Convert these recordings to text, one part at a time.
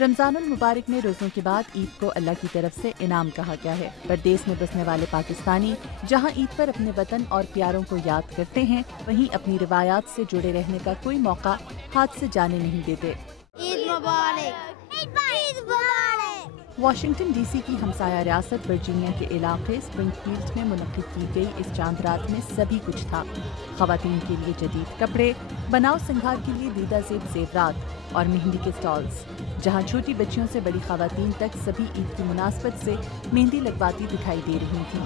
रमजानुल मुबारक में रोज़ों के बाद ईद को अल्लाह की तरफ से इनाम कहा गया है। परदेश में बसने वाले पाकिस्तानी जहां ईद पर अपने वतन और प्यारों को याद करते हैं, वहीं अपनी रिवायात से जुड़े रहने का कोई मौका हाथ से जाने नहीं देते। ईद मुबारक। वाशिंगटन डीसी की हमसाया रियासत वर्जीनिया के इलाके स्प्रिंगफील्ड में मुनक्किद की गई इस चांद रात में सभी कुछ था। खवातीन के लिए जदीद कपड़े, बनाव सिंगार के लिए दीदा ज़ेब ज़ेवरात और मेहंदी के स्टॉल्स, जहां छोटी बच्चियों से बड़ी खवातीन तक सभी ईद की मुनासबत से मेहंदी लगवाती दिखाई दे रही थी।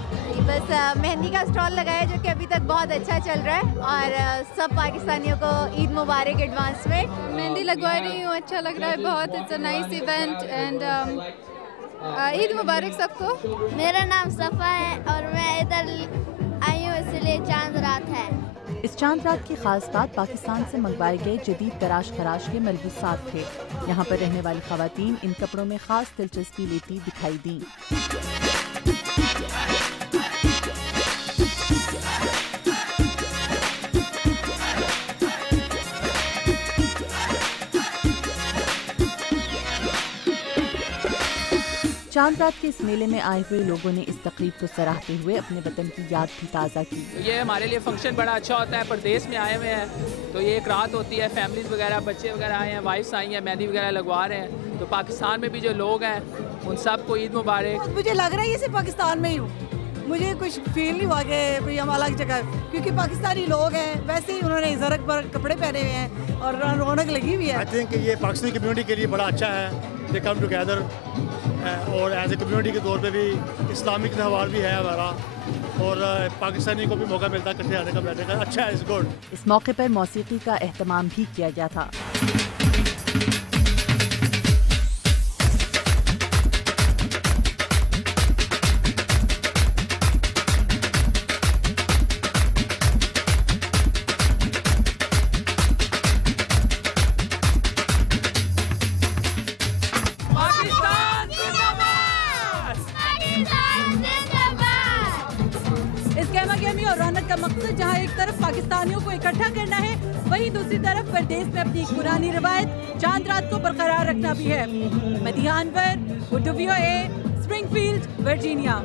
बस मेहंदी का स्टॉल लगाया जो कि अभी तक बहुत अच्छा चल रहा है और सब पाकिस्तानियों को ईद मुबारक एडवांस में। मेहंदी लगवा रही हूँ, अच्छा लग रहा है बहुत। It's a nice event and Eid मुबारक सबको। मेरा नाम सफ़ा है और मैं इधर आई हूँ इसलिए चांद रात है। इस चांद रात की खास बात पाकिस्तान से मंगवाए गए जदीद तराश खराश के मलबूसात थे। यहाँ पर रहने वाली खवातीन इन कपड़ों में खास दिलचस्पी लेती दिखाई दी। चांद रात के इस मेले में आए हुए लोगों ने इस तकरीब को सराहते हुए अपने वतन की याद भी ताज़ा की। ये हमारे लिए फंक्शन बड़ा अच्छा होता है। परदेश में आए हुए हैं तो ये एक रात होती है, फैमिलीज वगैरह, बच्चे वगैरह आए हैं, वाइफ्स आई हैं, मेहंदी वगैरह लगवा रहे हैं। तो पाकिस्तान में भी जो लोग हैं उन सबको ईद मुबारक। मुझे लग रहा है ये सिर्फ पाकिस्तान में ही हूँ, मुझे कुछ फील नहीं हुआ कि हम अलग जगह, क्योंकि पाकिस्तानी लोग हैं, वैसे ही उन्होंने ज़रक पर कपड़े पहने हुए हैं और रौनक लगी हुई है। आई थिंक ये पाकिस्तानी कम्युनिटी के लिए बड़ा अच्छा है, दे कम टुगेदर, और एज ए कम्युनिटी के तौर पे भी इस्लामिक त्यौहार भी है हमारा और पाकिस्तानी को भी मौका मिलता है इकट्ठे आने का, बैठने का। अच्छा है, इस गुड। इस मौके पर मौसीकी का एहतमाम भी किया गया था। इस गहमा-गहमी और रौनक का मकसद जहां एक तरफ पाकिस्तानियों को इकट्ठा करना है, वहीं दूसरी तरफ परदेश में अपनी एक पुरानी रिवायत चांद रात को बरकरार रखना भी है। Madiha Anwar, VOA, Springfield, Virginia.